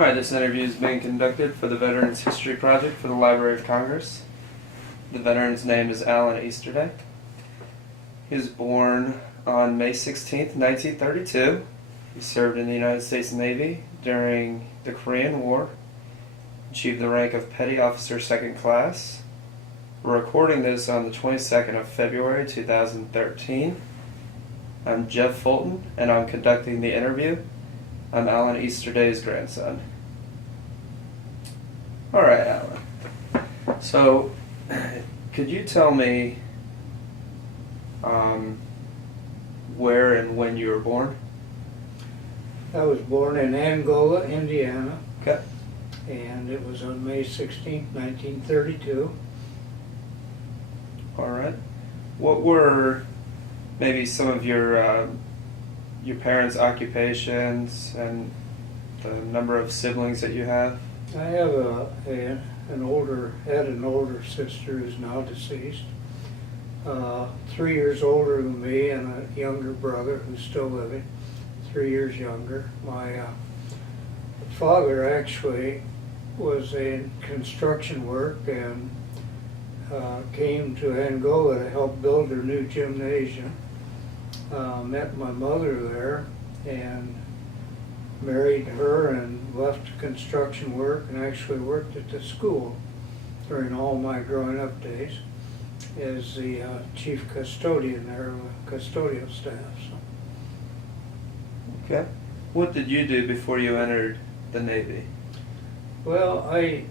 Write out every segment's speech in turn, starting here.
Alright, this interview is being conducted for the Veterans History Project for the Library of Congress. The veteran's name is Alan Easterday. He was born on May 16th, 1932. He served in the United States Navy during the Korean War, achieved the rank of Petty Officer 2nd Class. We're recording this on the 22nd of February 2013. I'm Jeff Fulton, and I'm conducting the interview. I'm Alan Easterday's grandson. Alright, Alan. So, could you tell me where and when you were born? I was born in Angola, Indiana, Okay. and it was on May 16, 1932. Alright. What were maybe some of your parents' occupations and the number of siblings that you have? I have an older sister who's now deceased, 3 years older than me, and a younger brother who's still living, 3 years younger. My father actually was in construction work and came to Angola to help build their new gymnasium. Met my mother there and married her and left construction work and actually worked at the school during all my growing up days as the chief custodian there of the custodial staff. So. Okay. What did you do before you entered the Navy? Well, I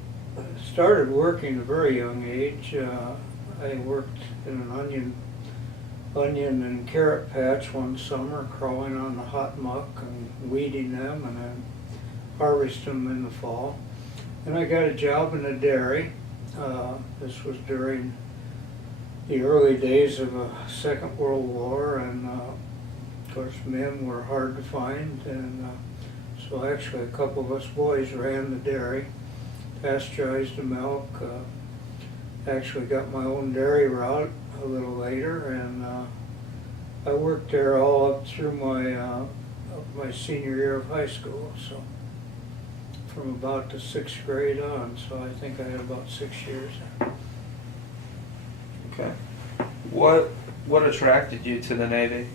started working at a very young age. I worked in an onion and carrot patch one summer, crawling on the hot muck and weeding them and then harvest them in the fall. And I got a job in a dairy. This was during the early days of the Second World War, and of course men were hard to find, and so actually a couple of us boys ran the dairy, pasteurized the milk, actually got my own dairy route a little later, and I worked there all up through my senior year of high school, so from about the 6th grade on, so I think I had about 6 years. Okay. What attracted you to the Navy?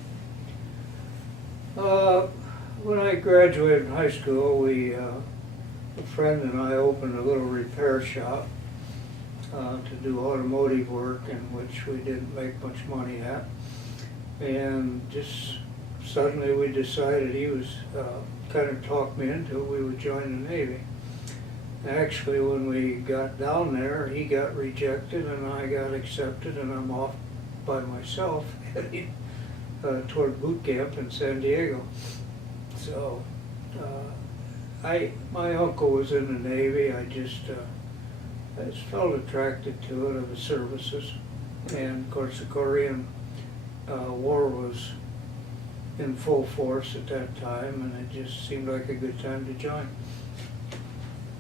When I graduated high school, a friend and I opened a little repair shop to do automotive work, in which we didn't make much money at. And just suddenly we decided he was kind of talked me into it, we would join the Navy. Actually, when we got down there, he got rejected and I got accepted, and I'm off by myself heading toward boot camp in San Diego. So my uncle was in the Navy. I just felt attracted to it, of the services. And of course the Korean War was in full force at that time, and it just seemed like a good time to join.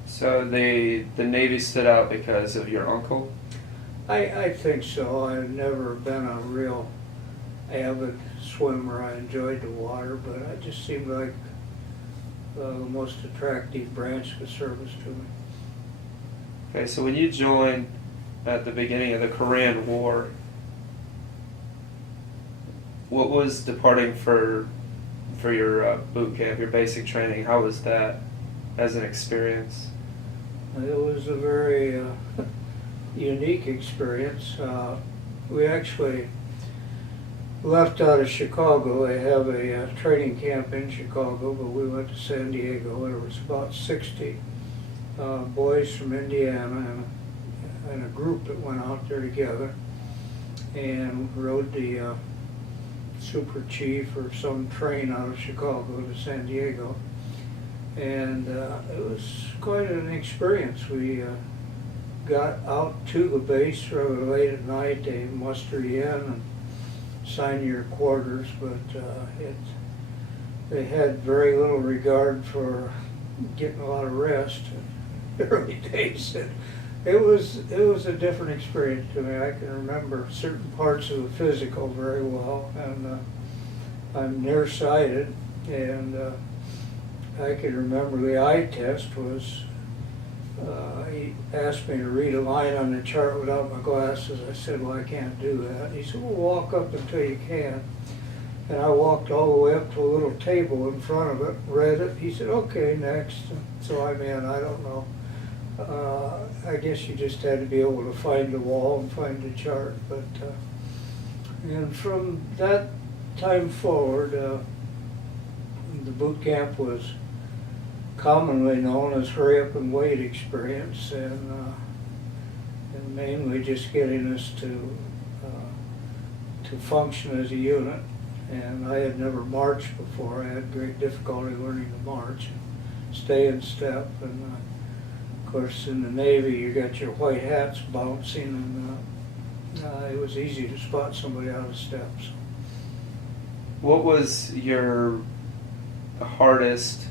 So the Navy stood out because of your uncle? I think so. I've never been a real avid swimmer. I enjoyed the water, but it just seemed like the most attractive branch of the service to me. Okay, so when you joined at the beginning of the Korean War, what was departing for your boot camp, your basic training? How was that as an experience? It was a very unique experience. We actually left out of Chicago. They have a training camp in Chicago, but we went to San Diego. There was about 60 boys from Indiana and a group that went out there together and rode the Super Chief or some train out of Chicago to San Diego. And it was quite an experience. We got out to the base rather late at night. They muster you in and sign your quarters, but they had very little regard for getting a lot of rest in the early days. It was a different experience to me. I can remember certain parts of the physical very well, and I'm nearsighted, and I can remember the eye test was, he asked me to read a line on the chart without my glasses. I said, well, I can't do that. He said, well, walk up until you can. And I walked all the way up to a little table in front of it, read it. He said, okay, next. So I'm in, I don't know. I guess you just had to be able to find the wall and find the chart. But and from that time forward, the boot camp was commonly known as hurry up and wait experience, and mainly just getting us to function as a unit. And I had never marched before. I had great difficulty learning to march, and stay in step. And of course, in the Navy, you got your white hats bouncing, and it was easy to spot somebody out of step. So. What was your hardest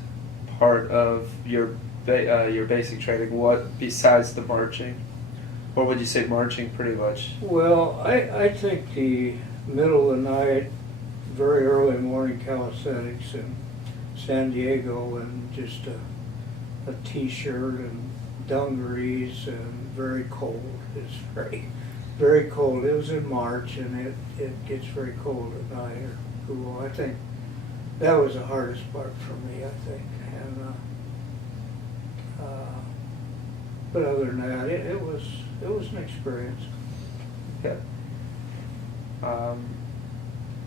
part of your basic training? What besides the marching? Or would you say marching pretty much? Well, I think the middle of the night, very early morning calisthenics in San Diego, and just a t-shirt and dungarees, and very cold. It's very, very cold. It was in March, and it gets very cold at night, or cool. I think that was the hardest part for me, I think. And but other than that, it was an experience. Yeah.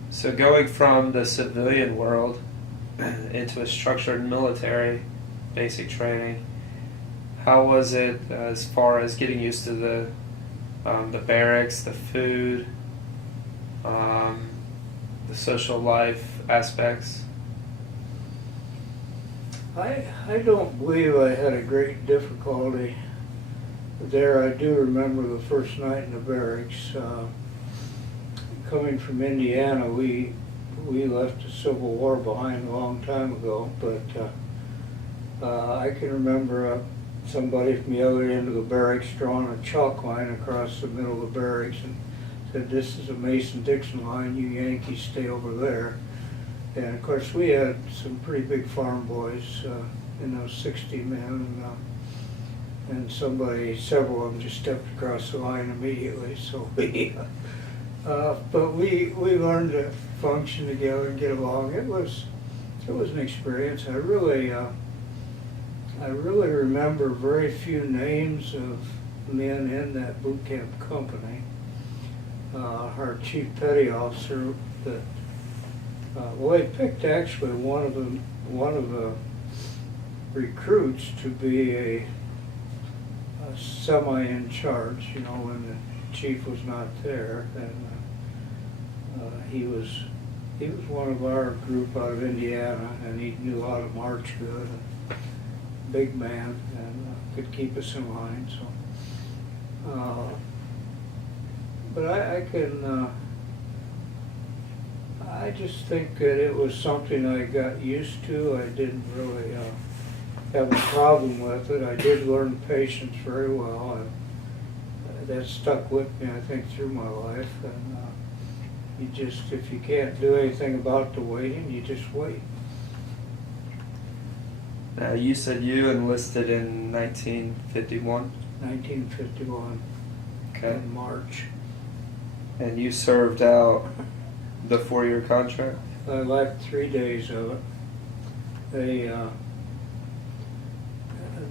So going from the civilian world into a structured military basic training, how was it as far as getting used to the barracks, the food, the social life aspects? I don't believe I had a great difficulty there. I do remember the first night in the barracks. Coming from Indiana, we left the Civil War behind a long time ago, but I can remember somebody from the other end of the barracks drawing a chalk line across the middle of the barracks and said, "This is a Mason-Dixon line, you Yankees stay over there." And of course, we had some pretty big farm boys, in those 60 men, and several of them just stepped across the line immediately. So but we learned to function together and get along. It was an experience. I really remember very few names of men in that boot camp company. Our chief petty officer, that he picked actually one of the recruits to be a semi in charge. You know, when the chief was not there, and he was one of our group out of Indiana, and he knew how to march good, and big man, and could keep us in line. So, but I just think that it was something I got used to. I didn't really have a problem with it. I did learn patience very well, and that stuck with me, I think, through my life. And if you can't do anything about the waiting, you just wait. Now, you said you enlisted in 1951? 1951, Okay. in March. And you served out the 4-year contract? I liked 3 days of it.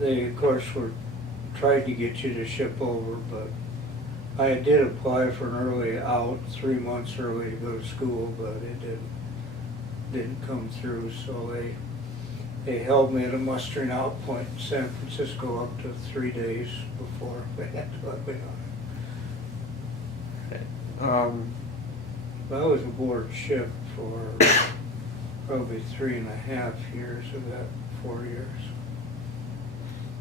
They of course tried to get you to ship over, but I did apply for an early out, 3 months early to go to school, but it didn't come through. So they held me at a mustering out point in San Francisco up to 3 days before they had to let me on. I was aboard ship for probably 3.5 years of that 4 years.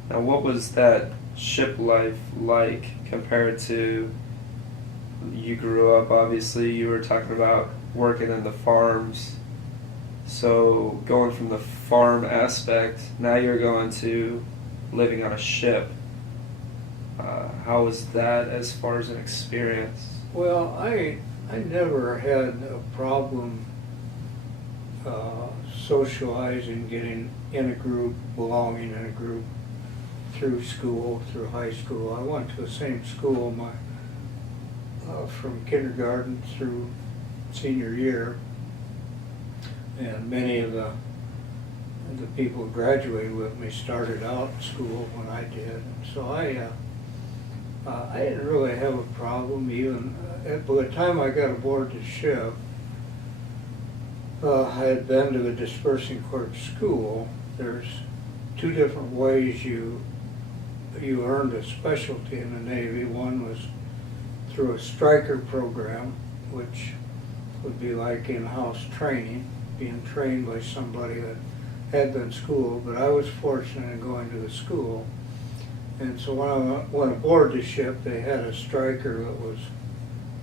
Now, what was that ship life like compared to, you grew up, obviously, you were talking about working in the farms. So going from the farm aspect, now you're going to living on a ship. How was that as far as an experience? Well, I never had a problem socializing, getting in a group, belonging in a group through school, through high school. I went to the same school from kindergarten through senior year, and many of the people who graduated with me started out school when I did. And so I didn't really have a problem even. By the time I got aboard the ship, I had been to the dispersing clerk school. There's two different ways you earned a specialty in the Navy. One was through a striker program, which would be like in-house training, being trained by somebody that had been schooled. But I was fortunate in going to the school. And so when I went aboard the ship, they had a striker that was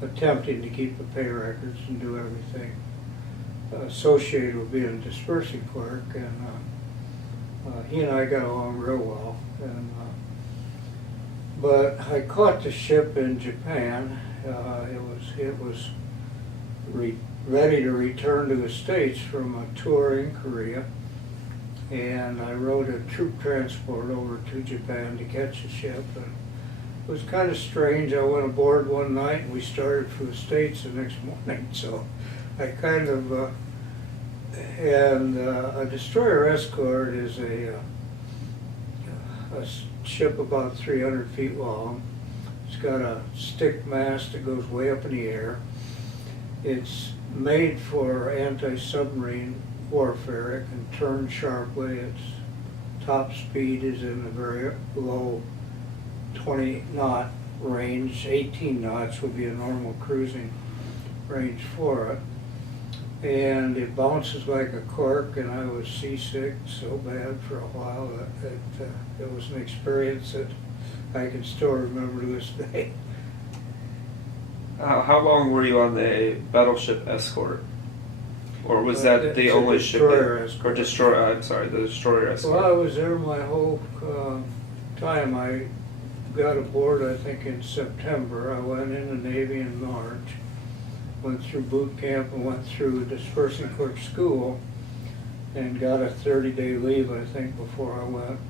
attempting to keep the pay records and do everything associated with being a dispersing clerk, and he and I got along real well. And but I caught the ship in Japan. It was ready to return to the States from a tour in Korea, and I rode a troop transport over to Japan to catch the ship. And it was kind of strange. I went aboard one night and we started for the States the next morning. So I kind of, a destroyer escort is a ship about 300 feet long. It's got a stick mast that goes way up in the air. It's made for anti-submarine warfare. It can turn sharply. Its top speed is in the very low 20 knot range. 18 knots would be a normal cruising range for it. And it bounces like a cork, and I was seasick so bad for a while that it was an experience that I can still remember to this day. How long were you on the battleship escort? Or was that the only ship? Or destroyer, I'm sorry, the destroyer escort. Well, I was there my whole time. I got aboard, I think, in September. I went in the Navy in March, went through boot camp and went through dispersing clerk school, and got a 30-day leave, I think, before I went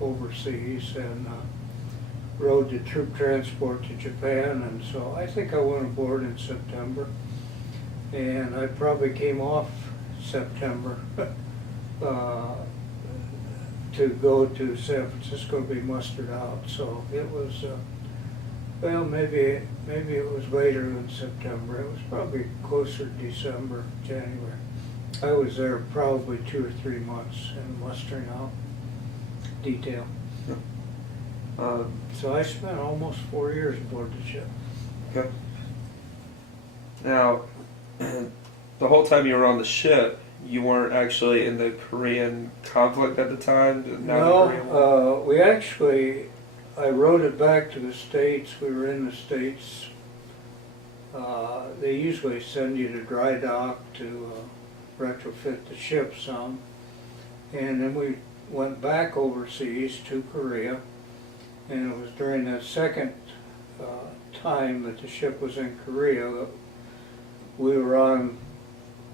overseas, and rode the troop transport to Japan. And so I think I went aboard in September, and I probably came off September to go to San Francisco to be mustered out. So it was, well, maybe it was later than September. It was probably closer to December, January. I was there probably 2 or 3 months in mustering out detail. So I spent almost 4 years aboard the ship. Okay. Now, the whole time you were on the ship, you weren't actually in the Korean conflict at the time? No, we actually, I rode it back to the States. We were in the States. They usually send you to dry dock to retrofit the ship some. And then we went back overseas to Korea. And it was during that second time that the ship was in Korea that we were on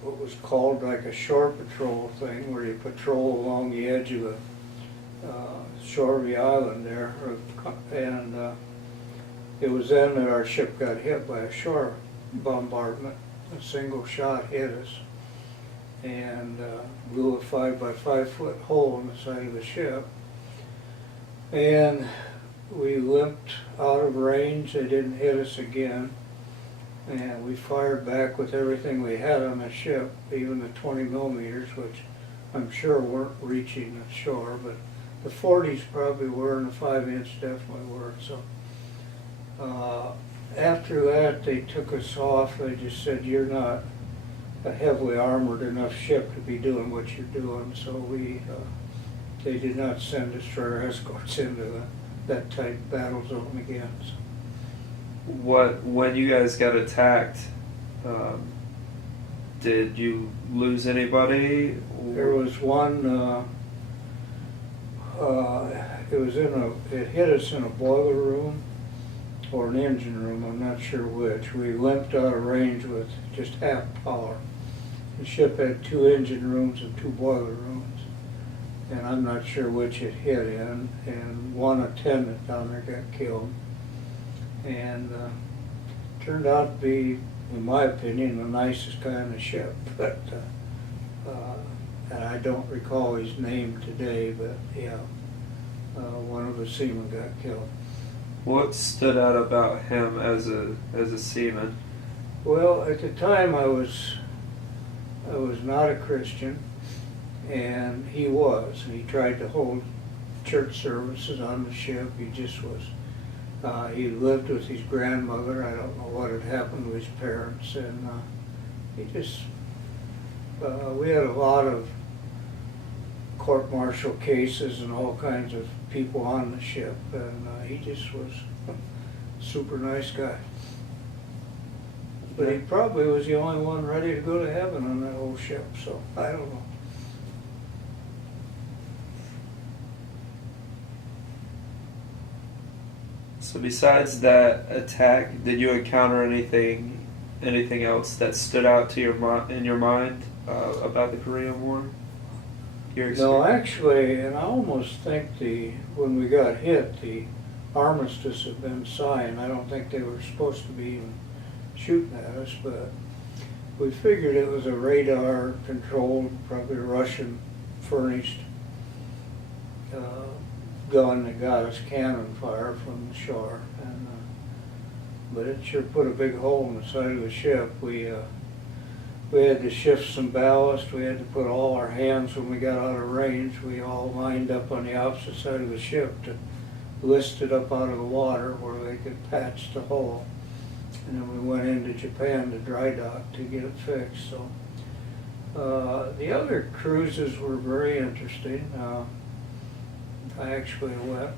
what was called like a shore patrol thing, where you patrol along the edge of the shore of the island there. And it was then that our ship got hit by a shore bombardment. A single shot hit us and blew a 5 by 5 foot hole in the side of the ship. And we limped out of range. They didn't hit us again. And we fired back with everything we had on the ship, even the 20 millimeters, which I'm sure weren't reaching the shore, but the 40s probably were, and the 5-inch definitely were. So after that, they took us off. They just said, you're not a heavily armored enough ship to be doing what you're doing. So they did not send destroyer escorts into that type battle zone again. So. When you guys got attacked, did you lose anybody? There was one. It hit us in a boiler room or an engine room. I'm not sure which. We limped out of range with just half power, The ship had 2 engine rooms and 2 boiler rooms, and I'm not sure which it hit in, and one attendant down there got killed. And turned out to be, in my opinion, the nicest kind of ship, but and I don't recall his name today, but yeah, one of the seamen got killed. What stood out about him as a seaman? Well, at the time I was not a Christian, and he was. He tried to hold church services on the ship. He just was. He lived with his grandmother. I don't know what had happened to his parents, and he just. We had a lot of court-martial cases and all kinds of people on the ship, and he just was a super nice guy. But he probably was the only one ready to go to heaven on that whole ship, so I don't know. So besides that attack, did you encounter anything else that stood out to in your mind about the Korean War? No, actually, and I almost think when we got hit, the armistice had been signed. I don't think they were supposed to be even shooting at us, but we figured it was a radar-controlled, probably Russian-furnished gun that got us cannon fire from the shore. And but it sure put a big hole in the side of the ship. We had to shift some ballast. We had to put all our hands when we got out of range. We all lined up on the opposite side of the ship to list it up out of the water where they could patch the hole. And then we went into Japan to dry dock to get it fixed. So the other cruises were very interesting. I actually went,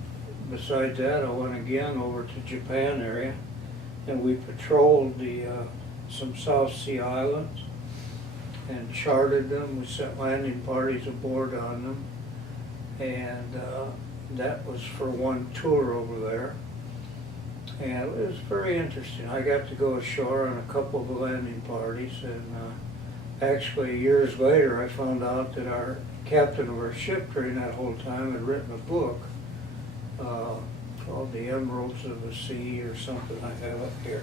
besides that, I went again over to Japan area, and we patrolled some South Sea islands and charted them. We sent landing parties aboard on them, and that was for one tour over there. And it was very interesting. I got to go ashore on a couple of the landing parties, and actually years later I found out that our captain of our ship during that whole time had written a book called The Emeralds of the Sea or something I have up here.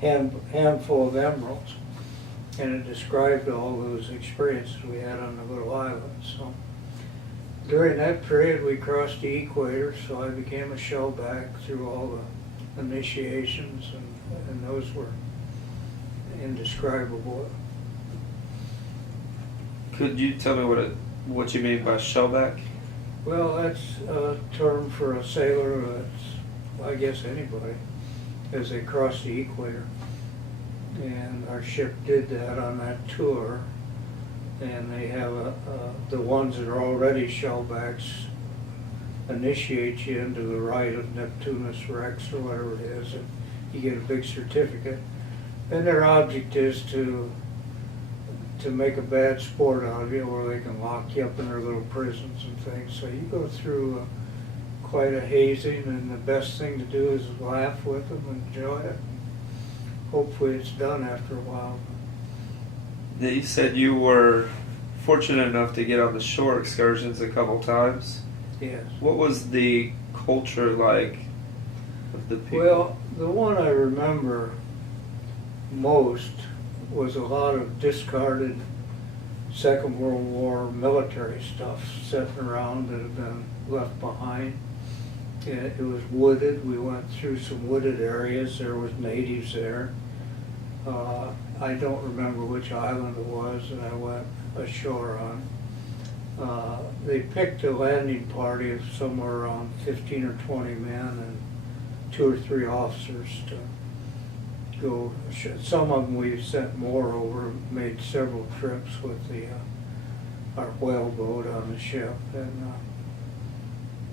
Handful of Emeralds. And it described all those experiences we had on the little islands. So during that period we crossed the equator, so I became a shellback through all the initiations, and those were indescribable. Could you tell me what you mean by shellback? Well, that's a term for a sailor. That's, I guess, anybody, as they cross the equator. And our ship did that on that tour. And they have the ones that are already shellbacks initiate you into the rite of Neptunus Rex or whatever it is, and you get a big certificate. And their object is to make a bad sport out of you, where they can lock you up in their little prisons and things. So you go through quite a hazing, and the best thing to do is laugh with them and enjoy it. Hopefully it's done after a while. You said you were fortunate enough to get on the shore excursions a couple times. Yes. What was the culture like of the people? Well, the one I remember most was a lot of discarded Second World War military stuff sitting around that had been left behind. It was wooded. We went through some wooded areas. There was natives there. I don't remember which island it was that I went ashore on. They picked a landing party of somewhere around 15 or 20 men and 2 or 3 officers to go. Some of them we sent more over, made several trips with our whaleboat on the ship, and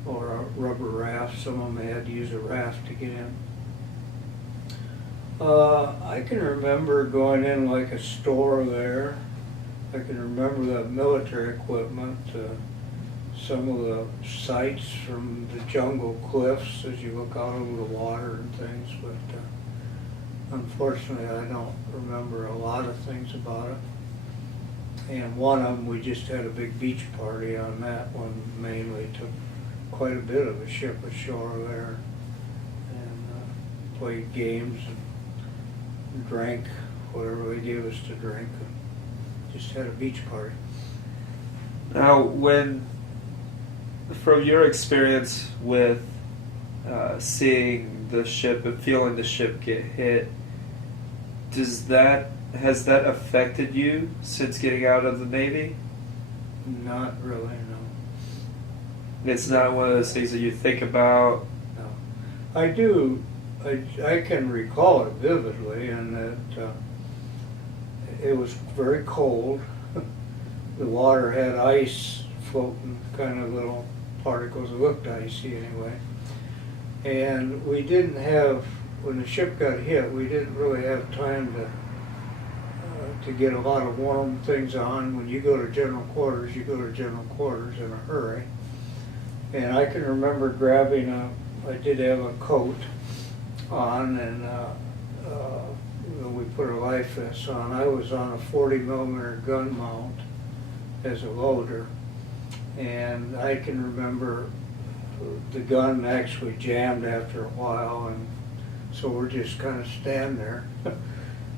or a rubber raft. Some of them had to use a raft to get in. I can remember going in like a store there. I can remember the military equipment, some of the sights from the jungle cliffs as you look out over the water and things, but unfortunately I don't remember a lot of things about it. And one of them, we just had a big beach party on that one mainly. Took quite a bit of the ship ashore there and played games and drank whatever they gave us to drink and just had a beach party. Now, from your experience with seeing the ship and feeling the ship get hit, has that affected you since getting out of the Navy? Not really, no. It's not one of those things that you think about. No. I do. I can recall it vividly, and that it was very cold. The water had ice floating, kind of little particles. It looked icy anyway. And we didn't have, when the ship got hit, we didn't really have time to get a lot of warm things on. When you go to general quarters, you go to general quarters in a hurry. And I can remember grabbing I did have a coat on, and we put a life vest on. I was on a 40 millimeter gun mount as a loader, and I can remember the gun actually jammed after a while, and so we're just kind of standing there.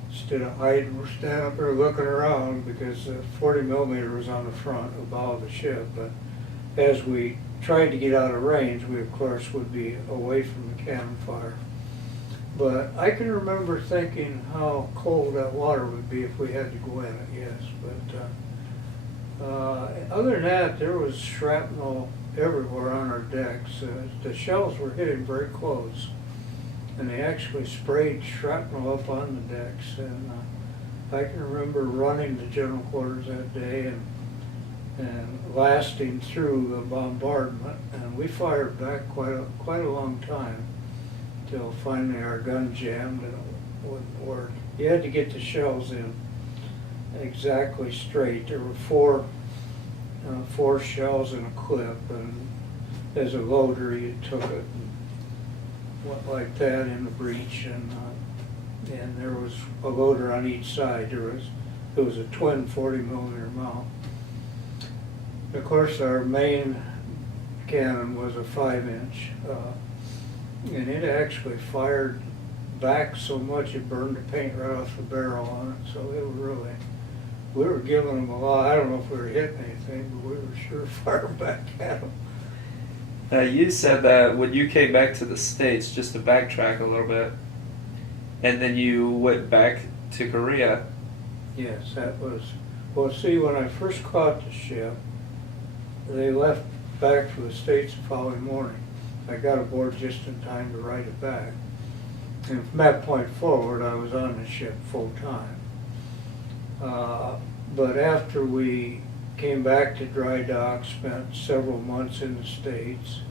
Instead of hiding, we're standing up there looking around because the 40 millimeter was on the front, the bow of the ship. But as we tried to get out of range, we of course would be away from the cannon fire. But I can remember thinking how cold that water would be if we had to go in it, yes. But other than that, there was shrapnel everywhere on our decks. The shells were hitting very close, and they actually sprayed shrapnel up on the decks. And I can remember running to general quarters that day and lasting through the bombardment, and we fired back quite a long time till finally our gun jammed and it wouldn't work. You had to get the shells in exactly straight. There were four shells in a clip, and as a loader you took it and went like that in the breech, and there was a loader on each side. It was a twin 40 millimeter mount. Of course, our main cannon was a 5-inch, and it actually fired back so much it burned the paint right off the barrel on it. So we were giving them a lot. I don't know if we were hitting anything, but we were sure firing back at them. Now, you said that when you came back to the States, just to backtrack a little bit, and then you went back to Korea. Yes, that was, well, see, when I first caught the ship, they left back for the States the following morning. I got aboard just in time to ride it back. And from that point forward, I was on the ship full time. But after we came back to dry dock, spent several months in the States,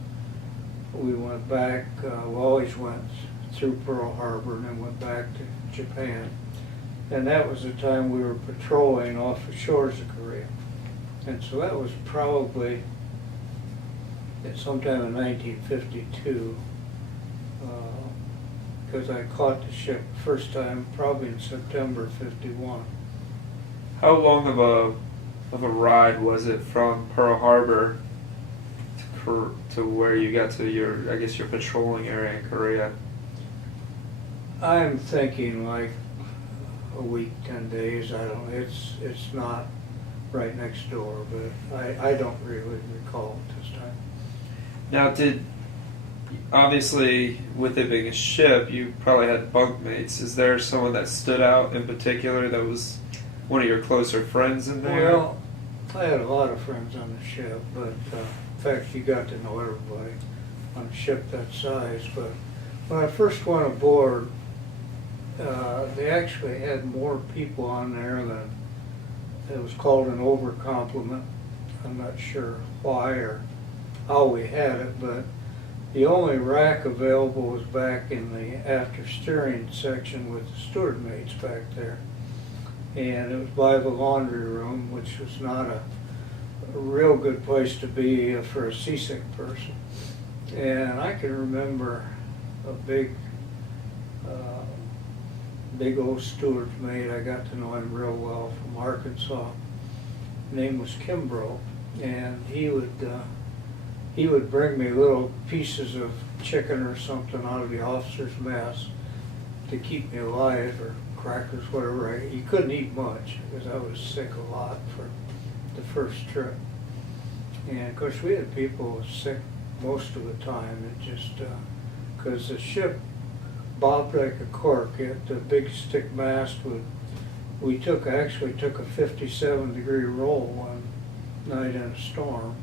we went back, we always went through Pearl Harbor and then went back to Japan. And that was the time we were patrolling off the shores of Korea. And so that was probably sometime in 1952, because I caught the ship first time probably in September '51. How long of a ride was it from Pearl Harbor to where you got to your patrolling area in Korea? I'm thinking like a week, 10 days. I don't. It's not right next door, but I don't really recall at this time. Now, obviously with it being a ship, you probably had bunkmates. Is there someone that stood out in particular that was one of your closer friends in there? Well, I had a lot of friends on the ship, but in fact, you got to know everybody on a ship that size. But when I first went aboard, they actually had more people on there than it was called an overcomplement. I'm not sure why or how we had it, but the only rack available was back in the after steering section with the steward mates back there. And it was by the laundry room, which was not a real good place to be for a seasick person. And I can remember a big old steward's mate. I got to know him real well from Arkansas. name was Kimbrough, and he would bring me little pieces of chicken or something out of the officer's mess to keep me alive, or crackers, whatever. He couldn't eat much because I was sick a lot for the first trip. And of course we had people sick most of the time. It just, because the ship bobbed like a cork. The big stick mast we actually took a 57-degree roll one night in a storm,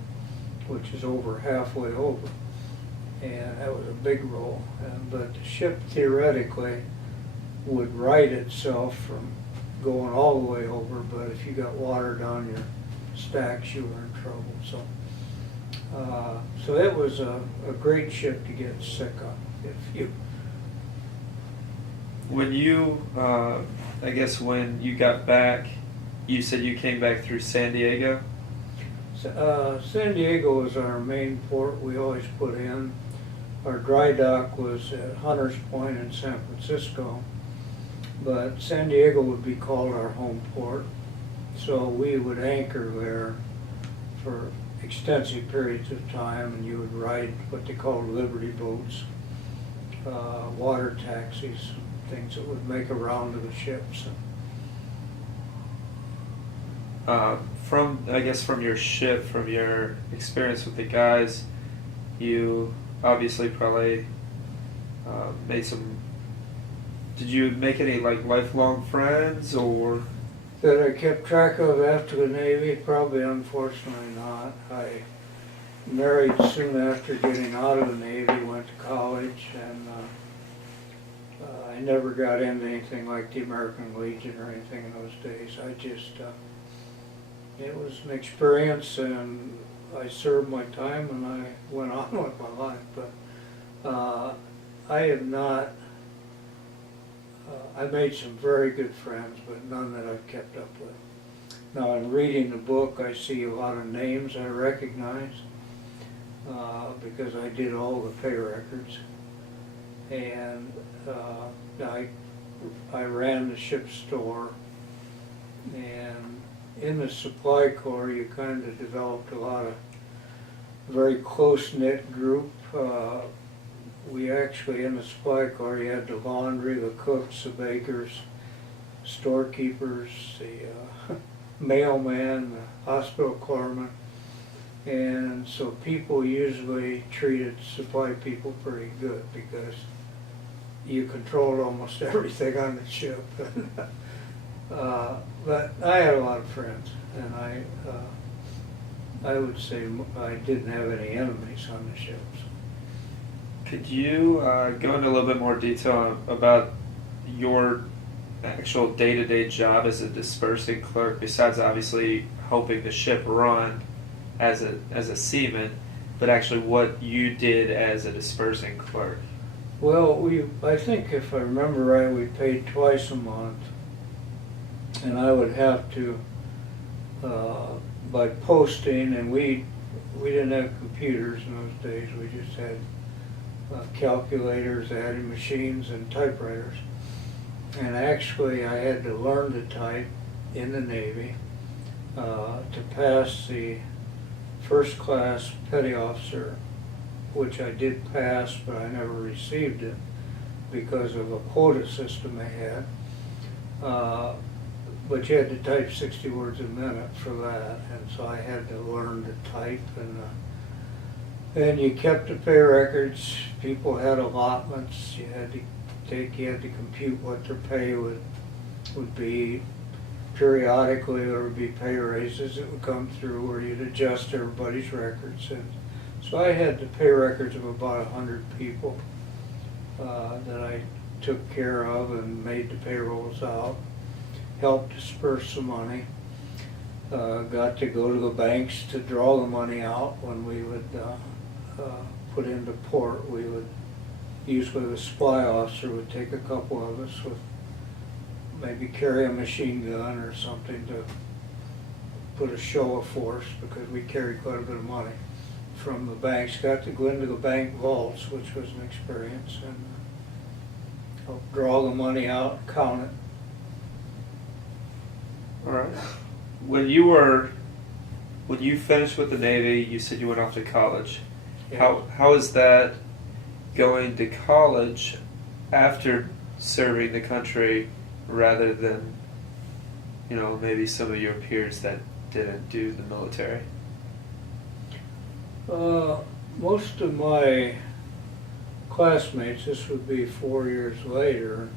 which is over halfway over. And that was a big roll. But the ship theoretically would right itself from going all the way over, but if you got water down your stacks, you were in trouble. So it was a great ship to get sick on. When you, I guess when you got back, you said you came back through San Diego? San Diego was our main port we always put in. Our dry dock was at Hunters Point in San Francisco, but San Diego would be called our home port. So we would anchor there for extensive periods of time, and you would ride what they called liberty boats, water taxis, things that would make a round of the ships. From your ship, from your experience with the guys, you obviously probably made some. Did you make any like lifelong friends, or that I kept track of after the Navy? Probably, unfortunately not. I married soon after getting out of the Navy, went to college, and I never got into anything like the American Legion or anything in those days. I just, it was an experience, and I served my time and I went on with my life. But I have not, I made some very good friends, but none that I've kept up with. Now, in reading the book, I see a lot of names I recognize because I did all the pay records. And I ran the ship store, and in the supply corps you kind of developed a lot of very close-knit group. We actually, in the supply corps, you had the laundry, the cooks, the bakers, storekeepers, the mailman, the hospital corpsman, and so people usually treated supply people pretty good because you controlled almost everything on the ship. But I had a lot of friends, and I would say I didn't have any enemies on the ships. could you go into a little bit more detail about your actual day-to-day job as a dispersing clerk, besides obviously helping the ship run as a seaman, but actually what you did as a dispersing clerk? Well, I think if I remember right, we paid twice a month, and I would have to, by posting, and we didn't have computers in those days, we just had calculators, adding machines, and typewriters. And actually I had to learn to type in the Navy to pass the first class petty officer, which I did pass, but I never received it because of a quota system they had. But you had to type 60 words a minute for that, and so I had to learn to type, and you kept the pay records. People had allotments. You had to compute what their pay would be. Periodically there would be pay raises that would come through where you'd adjust everybody's records. And so I had the pay records of about 100 people that I took care of and made the payrolls out, helped disperse the money, got to go to the banks to draw the money out when we would put into port. We would, usually the supply officer would take a couple of us with maybe carry a machine gun or something to put a show of force, because we carried quite a bit of money from the banks. Got to go into the bank vaults, which was an experience, and help draw the money out, count it. All right. When you were when you finished with the Navy, you said you went off to college. Yeah. How is that going to college after serving the country rather than, maybe some of your peers that didn't do the military? Most of my classmates, this would be 4 years later,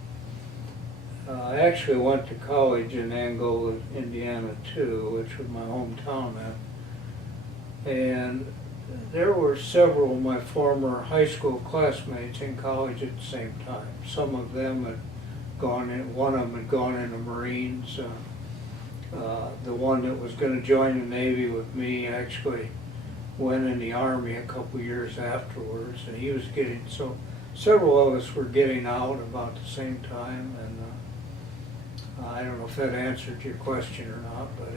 I actually went to college in Angola, Indiana too, which was my hometown then. And there were several of my former high school classmates in college at the same time. Some of them had gone in, one of them had gone in the Marines. The one that was going to join the Navy with me actually went in the Army a couple years afterwards, and he was getting, so several of us were getting out about the same time, and I don't know if that answered your question or not, but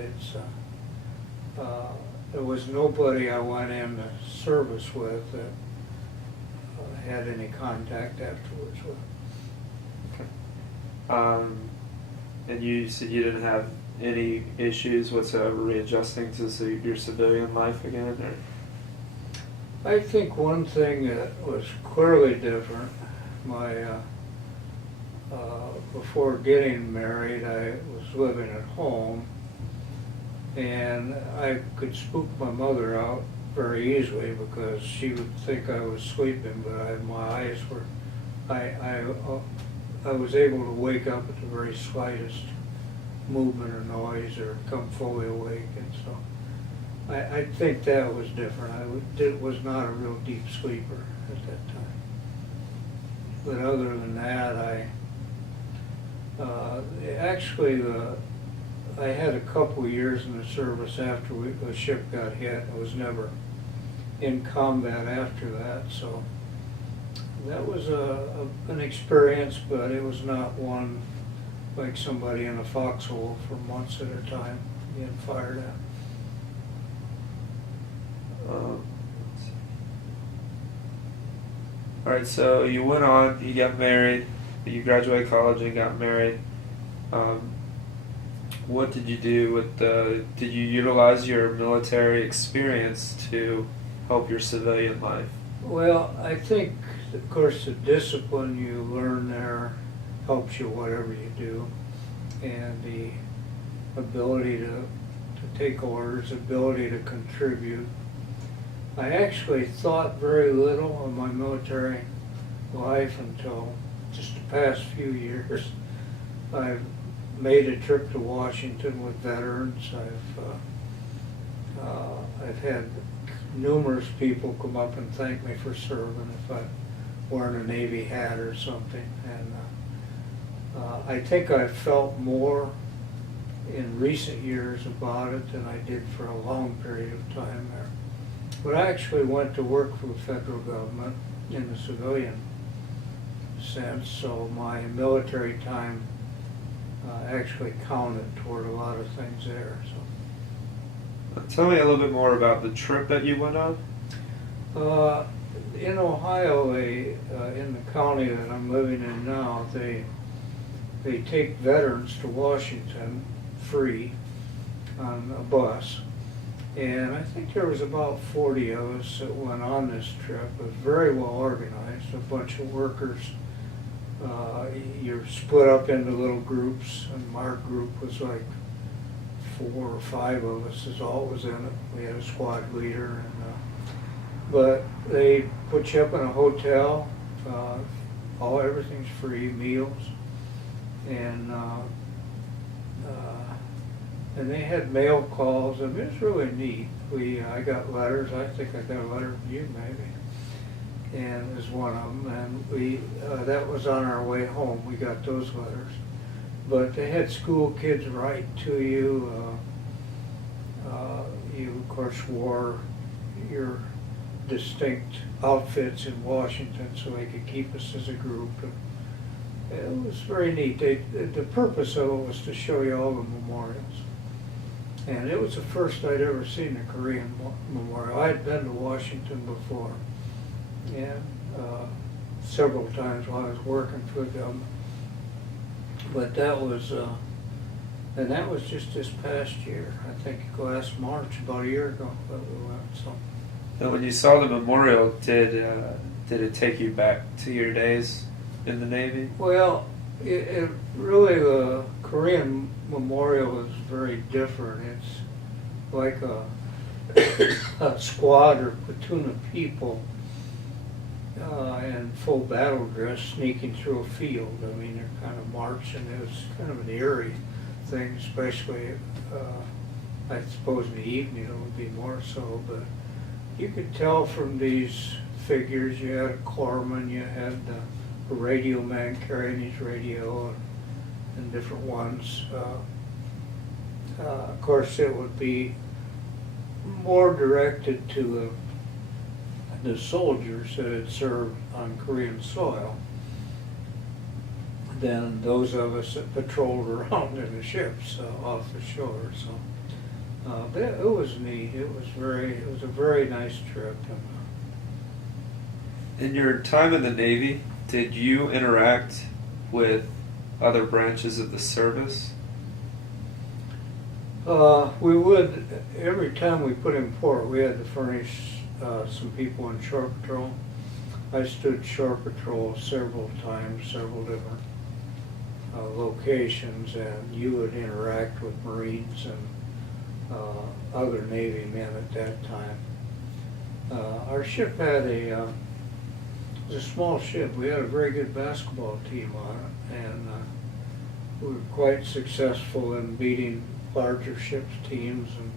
there was nobody I went in the service with that had any contact afterwards with. Okay. And you said you didn't have any issues whatsoever readjusting to your civilian life again, or? I think one thing that was clearly different, before getting married, I was living at home, and I could spook my mother out very easily because she would think I was sleeping, but my eyes were, I was able to wake up at the very slightest movement or noise or come fully awake, and so I think that was different. Was not a real deep sleeper at that time. But other than that, I had a couple years in the service after the ship got hit. I was never in combat after that, so that was an experience, but it was not one like somebody in a foxhole for months at a time being fired at. All right, so you went on, you got married, you graduated college and got married. What did you do did you utilize your military experience to help your civilian life? Well, I think, of course, the discipline you learn there helps you whatever you do, and the ability to take orders, ability to contribute. I actually thought very little of my military life until just the past few years. I've made a trip to Washington with veterans. I've had numerous people come up and thank me for serving if I wearing a Navy hat or something. And I think I felt more in recent years about it than I did for a long period of time there. But I actually went to work for the federal government in the civilian sense, so my military time actually counted toward a lot of things there. So, tell me a little bit more about the trip that you went on. In Ohio, in the county that I'm living in now, they take veterans to Washington free on a bus. And I think there was about 40 of us that went on this trip. It was very well organized, a bunch of workers. You're split up into little groups, and our group was like 4 or 5 of us is all was in it. We had a squad leader, and but they put you up in a hotel. Everything's free, meals, and they had mail calls, and it was really neat. I got letters. I think I got a letter from you maybe, and it was one of them. And that was on our way home. We got those letters, but they had school kids write to you. You of course wore your distinct outfits in Washington so they could keep us as a group. And it was very neat. The purpose of it was to show you all the memorials. And it was the first I'd ever seen a Korean memorial. I had been to Washington before, and several times while I was working for the government. But that was And that was just this past year. I think last March, about a year ago, that we went. So. And when you saw the memorial, did it take you back to your days in the Navy? Well, it really, the Korean memorial is very different. It's like a squad or platoon of people in full battle dress sneaking through a field. I mean, they're kind of marching. It was kind of an eerie thing, especially, I suppose in the evening it would be more so, but you could tell from these figures. You had a corpsman, you had a radio man carrying his radio and different ones. Of course, it would be more directed to the soldiers that had served on Korean soil than those of us that patrolled around in the ships off the shore. So, but it was neat. It was a very nice trip. In your time in the Navy, did you interact with other branches of the service? We would, every time we put in port, we had to furnish some people in shore patrol. I stood shore patrol several times, several different locations, and you would interact with Marines and other Navy men at that time. Our ship had it was a small ship. We had a very good basketball team on it, and we were quite successful in beating larger ships teams and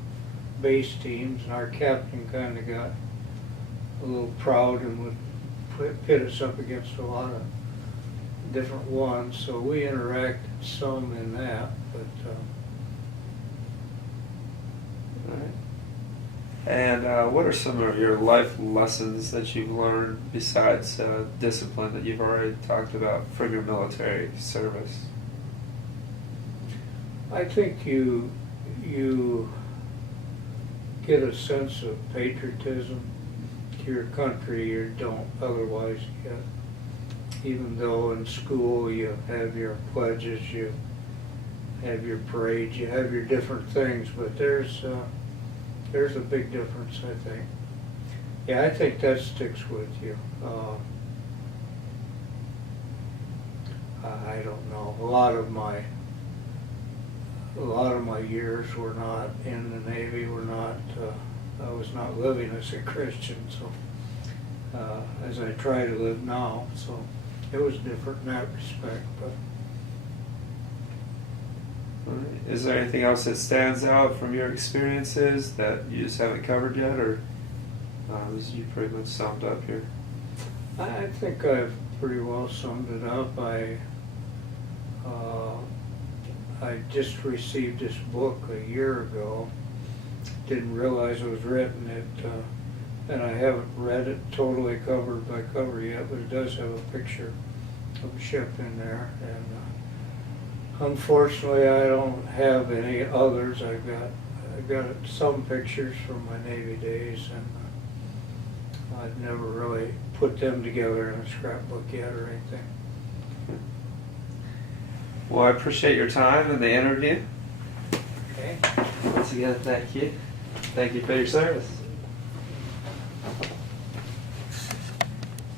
base teams, and our captain kind of got a little proud and would pit us up against a lot of different ones, so we interacted some in that, but All right. And what are some of your life lessons that you've learned besides discipline that you've already talked about from your military service? I think you get a sense of patriotism to your country you don't otherwise get. Even though in school you have your pledges, you have your parades, you have your different things, but there's a big difference, I think. Yeah, I think that sticks with you. I don't know. A lot of my years were not in the Navy. I was not living as a Christian, so as I try to live now. So it was different in that respect. But All right. Is there anything else that stands out from your experiences that you just haven't covered yet, or you pretty much summed up here? I think I've pretty well summed it up. I just received this book a year ago. Didn't realize it was written. And I haven't read it totally cover by cover yet, but it does have a picture of a ship in there. And unfortunately, I don't have any others. I've got some pictures from my Navy days, and I've never really put them together in a scrapbook yet or anything. Well, I appreciate your time in the interview. Okay. Once again, thank you. Thank you for your service.